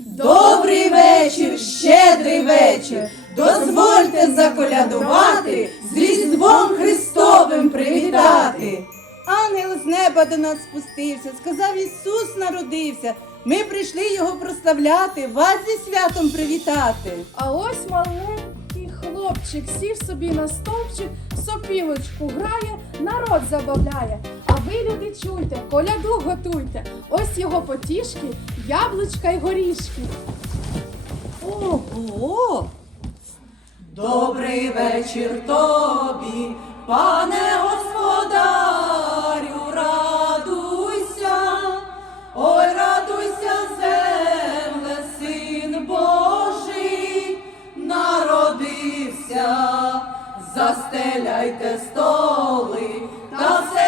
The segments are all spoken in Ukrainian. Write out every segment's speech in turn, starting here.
Добрий вечір, щедрий вечір. Дозвольте заколядувати, з Різдвом Христовим привітати. Ангел з неба до нас спустився, сказав Ісус народився. Ми прийшли його прославляти, вас зі святом привітати. А ось маленький хлопчик сів собі на стовпчик, сопілочку грає, народ забавляє. Ви, люди, чуйте, коляду готуйте. Ось його потішки, яблучка й горішки. Ого! Добрий вечір тобі, пане господарю, радуйся, ой, радуйся, земле, син Божий, народився, застеляйте столи та все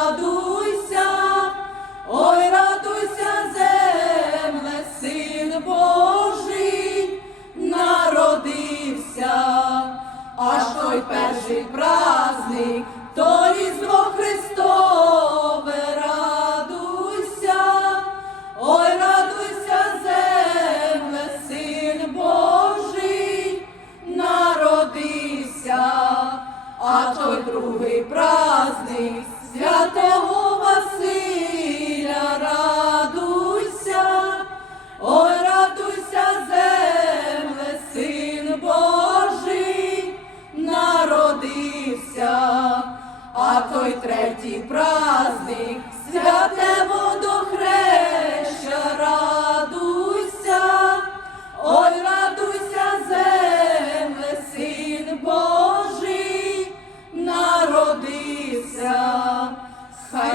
а той другий праздник святого Василя, радуйся, ой, радуйся, земле, син Божий, народився, а той третій праздник святе